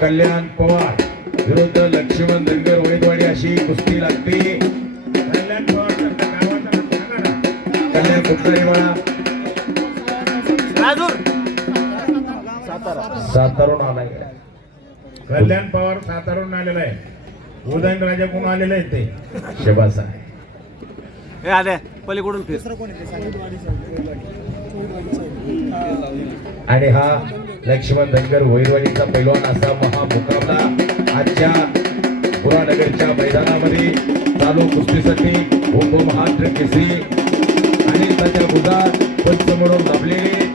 कल्याण पवार विरुद्ध लक्ष्मण धनगर वैदवाडी अशी कुस्ती लागते. कल्याण पवार. कल्याण म्हणा सातारून आलाय कल्याण पवार सातारून आलेला आहे. उदयनराजे कोण आलेले आहेत ते? शबास आहे हे आले पलीकडून आणि हा लक्ष्मण धनगर वैरवाडीचा पैलवान असा महामुकाबला आजच्या पुरानगरच्या मैदानामध्ये चालू कुस्तीसाठी उपमहात्र केसरी आणि त्याच्या गुजात पंच म्हणून लाभलेले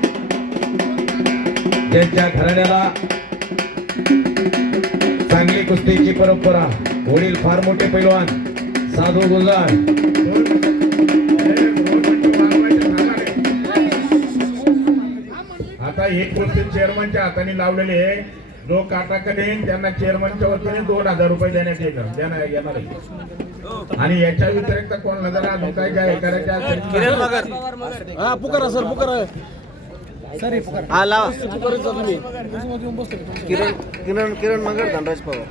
ज्यांच्या घराण्याला चांगली कुस्तीची परंपरा वडील फार मोठे पैलवान साधू गुजार एक गोष्टी चेअरमनच्या हाताने लावलेली आहे जो काटा करेन त्यांना चेअरमनच्या वतीने दोन हजार रुपये देण्यात येणार देणार येणार आहे. आणि याच्या व्यतिरिक्त कोण जरा काही काय करायच्या किरण असेल मगर. हा पुकारा सर पुकारा हा लावा. पुकारायचा तुम्ही. किरण किरण किरण मगर धनराज पवार.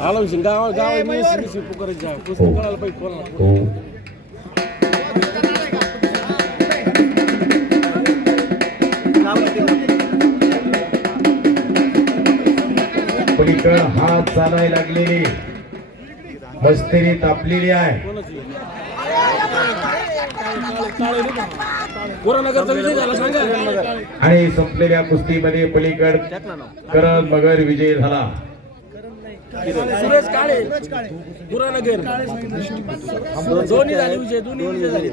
आला विषय. गाव गाव कळायला पाहिजे कोणाला? हो पलीकड हात चालायला लागलेली मस्तेरी तापलेली आहे. कोणाची कोरोनागरचा विजय झाला सांगा आणि संपलेल्या कुस्तीमध्ये पलीकड करण मगर विजय झाला. सुरेश काळे गुरानगर दोन्ही झाले विजय दोन्ही विजय झाले.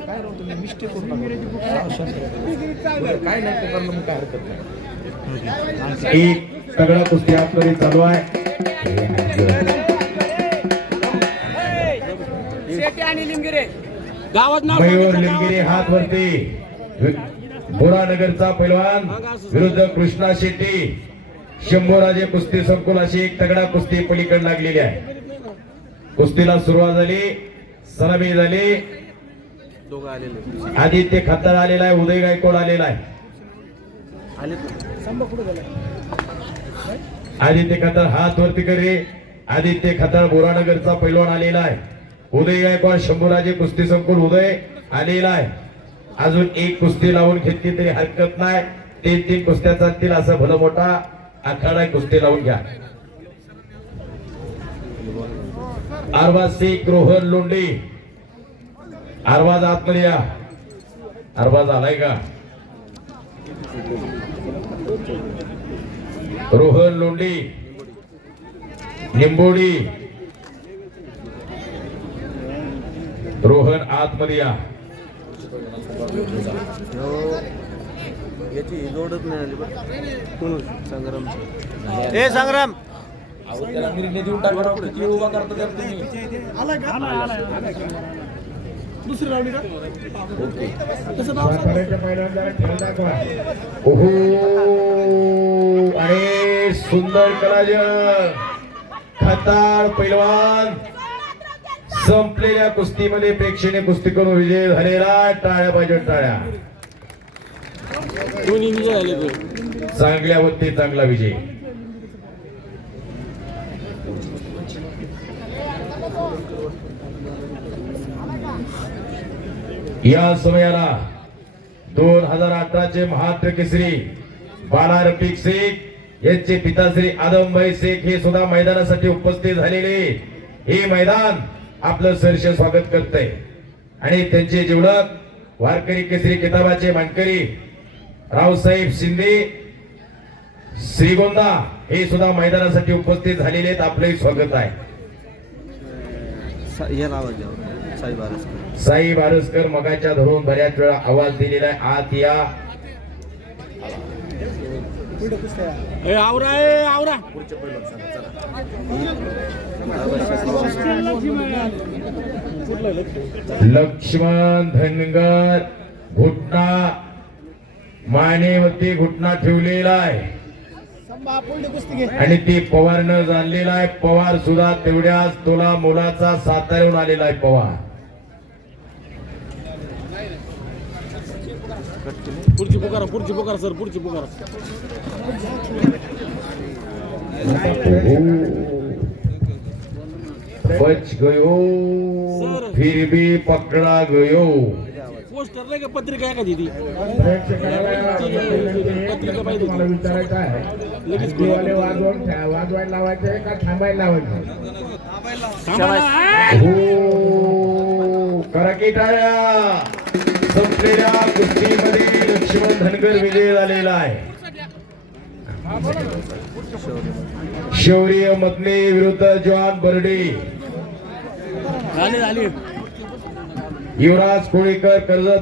काय नाही. एक तगडा कुस्ती आपल्याकडे चालू आहे. मयूर लिमगिरी हात वरती बोरानगरचा पैलवान विरुद्ध कृष्णा शेट्टी. शंभूराजे कुस्ती संकुल अशी एक तगडा कुस्ती पलीकडे लागलेली आहे. कुस्तीला सुरुवात झाली सलामी झाली. दोघं आलेले. आदित्य खत्तर आलेला आहे उदय गायकवाड आलेला आहे. आदित्य खतर हात वरती करे. आदित्य खतर बोरानगरचा पैलवान आलेला आहे. उदय गायकवाड शंभूराजे कुस्ती संकुल उदय आलेला आहे. अजून एक कुस्ती लावून घेतली तरी हरकत नाही. तीन तीन कुस्त्या चालतील असं भलं मोठा आखाडा कुस्ती लावून घ्या. आरवाज शेख रोहन लोंडे आरवाज आतमध्ये या आरवाज आलाय का? रोहन लोंढे निंबोडी रोहन आतमध्ये या याची जोडच नाही आली बरं कोण संग्राम. ए संग्राम! देऊन टाका दुसरी रावडी का? कसं नाव ओहो आणि सुंदर कलाज खतार पैलवान. संपलेल्या कुस्तीमध्ये प्रेक्षणीय कुस्ती करून विजय झालेला टाळ्या पाहिजे टाळ्या. दोन्ही विजय झाले ते. चांगल्या वरती चांगला विजय. या समयाला दोन हजार अठराचे महाद्र केसरी बाला रफिक शेख यांचे पिता श्री आदमभाई शेख हे सुद्धा मैदानासाठी उपस्थित झालेले. हे मैदान आपलं सरश स्वागत करते आणि त्यांचे जेवढं वारकरी केसरी किताबाचे मानकरी रावसाहेब शिंदे श्रीगोंदा हे सुद्धा मैदानासाठी उपस्थित झालेले आहेत. आपलंही स्वागत आहे. साई बारस साई बारसकर मगाच्या धरून बऱ्याच वेळा आवाज दिलेला आहे. आत या. आवरा आवरा. लक्ष्मण धनगर घुटना मानेवरती घुटना ठेवलेला आहे. आणि ती पवारनं जाणलेला आहे. पवार सुद्धा तेवढ्याच तुला मुलाचा साताऱ्याहून आलेला आहे पवार. पुढची पुकारा पुढची पुकारा सर पुढची पुकारा. बच गयो फिर भी पकड़ा गयो. पोस्टर नाही का पत्रिका आहे का दिदी विनंती आहे, तुम्हाला विचारायचं आहे दिवाले वाजवून वाजवायला लावायचे का थांबायला लावायचे हो करा की टाळ्या. संपलेल्या कुस्तीमध्ये लक्ष्मण धनगर विजय झालेला आहे. शौर्य मधने विरुद्ध जॉन बर्डे. युवराज कोळीकर कर्जत